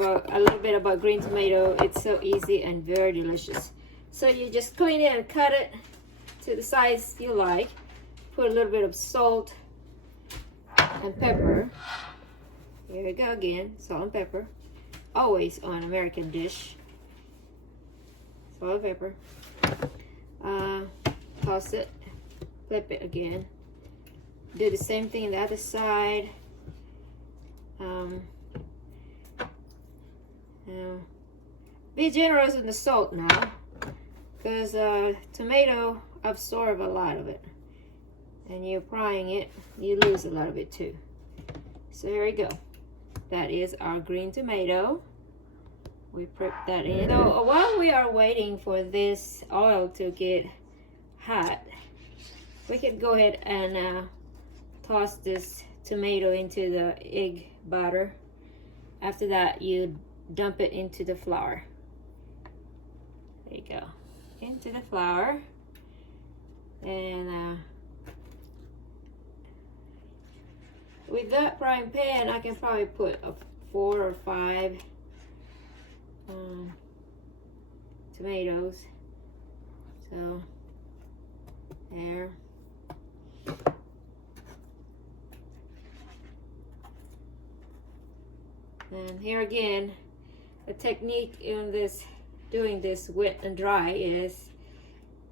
about a little bit about green tomato. It's so easy and very delicious. So you just clean it and cut it to the size you like. Put a little bit of salt and pepper. Here we go again, salt and pepper. Always on American dish. Salt and pepper. Toss it, flip it again. Do the same thing on the other side. Be generous with the salt now, because tomato absorb a lot of it, and you're frying it, you lose a lot of it too. So here we go. That is our green tomato. We prep that in. So while we are waiting for this oil to get hot, we can go ahead and toss this tomato into the egg batter. After that, you dump it into the flour. There you go, into the flour. And with that frying pan, I can probably put 4 or 5 tomatoes. So there. And here again, the technique in this, doing this wet and dry, is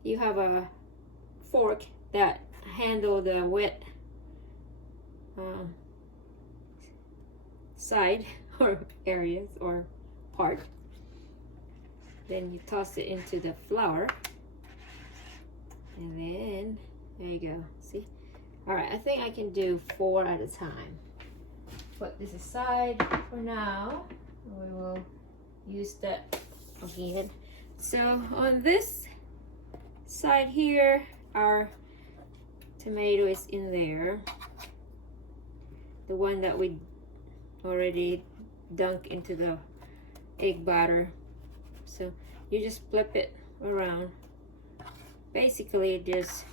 you have a fork that handle the wet side or areas or part. Then you toss it into the flour, and then there you go. See? All right, I think I can do 4 at a time. Put this aside for now. We will use that again. So on this side here, our tomato is in there. The one that we already dunk into the egg batter. So you just flip it around. Basically just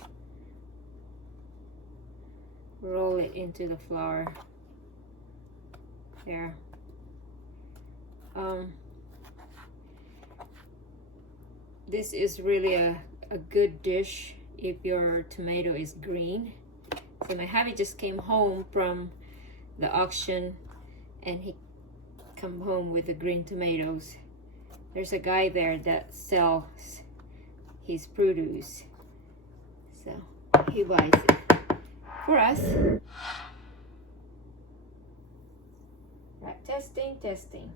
roll it into the flour. There. This is really a good dish if your tomato is green. So my hubby just came home from the auction, and he come home with the green tomatoes. There's a guy there that sells his produce, so he buys it for us. Right, testing.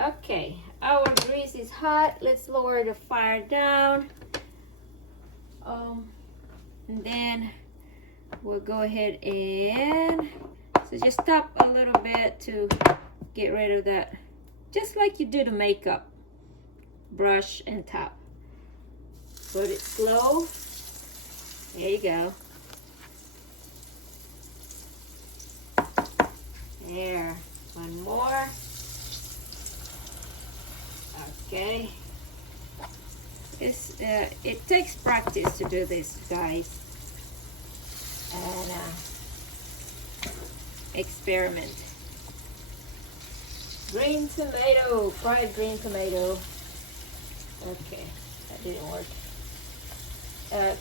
Okay, our grease is hot. Let's lower the fire down. And then we'll go ahead and just tap a little bit to get rid of that, just like you do the makeup. Brush and tap. Put it slow. There you go. There. One more. Okay. It takes practice to do this, guys. And experiment. Green tomato, fried green tomato. Okay, that didn't work. That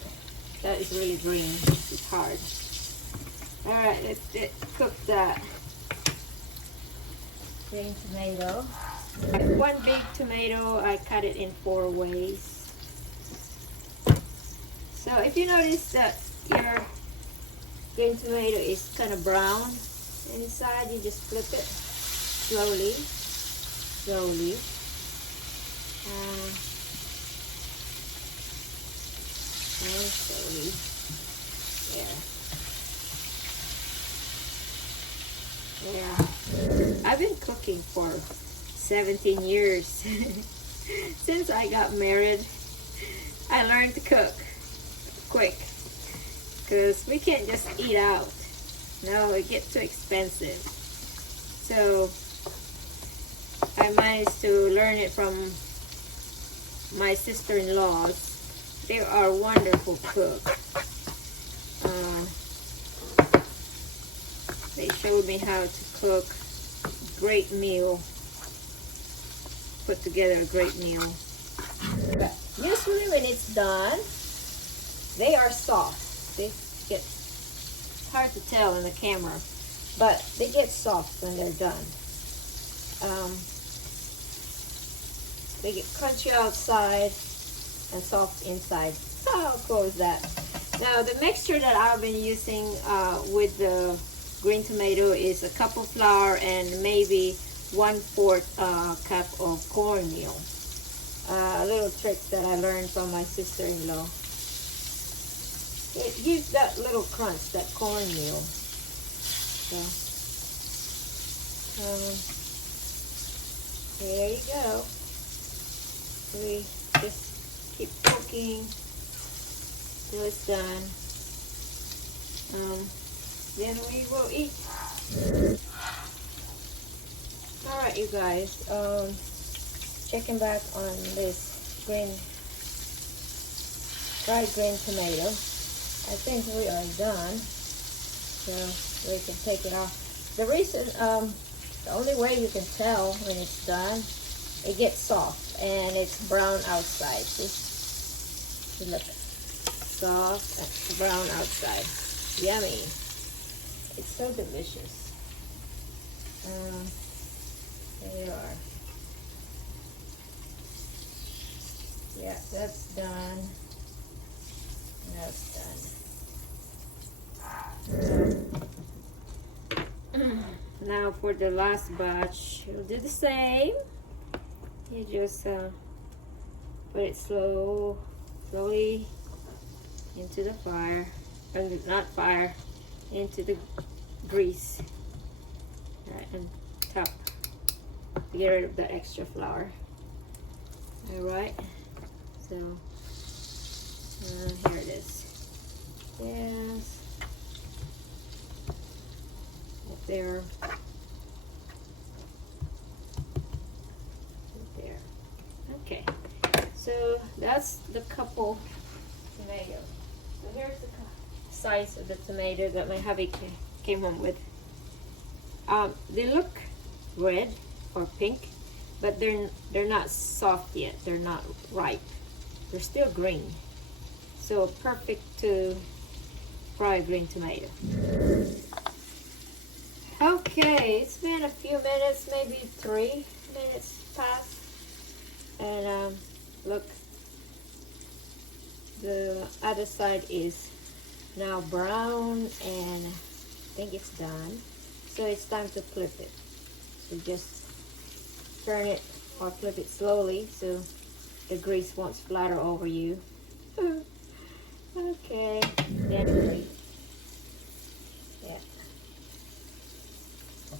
is really green. It's hard. All right, let's cook that green tomato. One big tomato, I cut it in 4 ways. So if you notice that your green tomato is kind of brown inside, you just flip it slowly. And slowly. There. I've been cooking for 17 years. Since I got married, I learned to cook quick, because we can't just eat out. No, it gets too expensive. So I managed to learn it from my sister-in-laws. They are wonderful cooks. They showed me how to cook great meal put together a great meal. But usually when it's done, they are soft. They get hard to tell in the camera, but they get soft when they're done. They get crunchy outside and soft inside. So how cool is that? Now the mixture that I've been using with the green tomato is a cup of flour and maybe 1/4 cup of cornmeal. A little trick that I learned from my sister-in-law. It gives that little crunch, that cornmeal. So, there you go. We just keep cooking till it's done. Then we will eat. Alright, you guys. Checking back on this fried green tomato. I think we are done. So we can take it off. The reason, the only way you can tell when it's done, it gets soft and it's brown outside. See? Look, soft and brown outside. Yummy. It's so delicious. There you are. Yeah, that's done. That's done. Now for the last batch, you'll do the same. You just put it slowly into the fire, not fire, into the grease. Right, and top. Get rid of the extra flour. All right. So here it is. Yes. Up there. There. Okay. So that's the couple tomato. So here's the size of the tomato that my hubby came home with. They look red or pink, but they're not soft yet. They're not ripe. They're still green. So perfect to fry green tomato. Okay, it's been a few minutes, maybe 3 minutes past. And look, the other side is now brown and I think it's done. So it's time to flip it. So just turn it or flip it slowly so the grease won't splatter over you. Okay. Then yeah.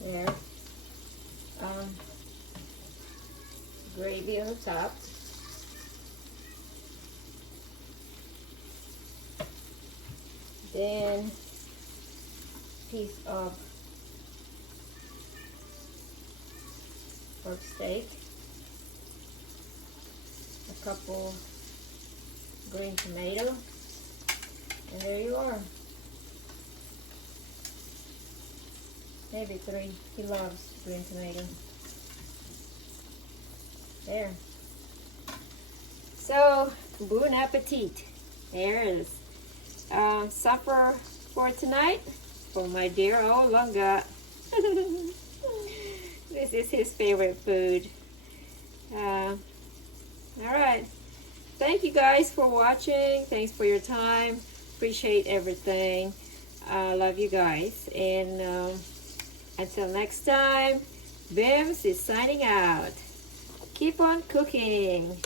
There. Gravy on the top. Then piece of pork steak, a couple green tomato, and there you are. Maybe 3. He loves green tomato. There. So, bon appetit. There it is. Supper for tonight for my dear old Lunga. This is his favorite food. Alright. Thank you guys for watching. Thanks for your time. Appreciate everything. Love you guys. And until next time, Bims is signing out. Keep on cooking.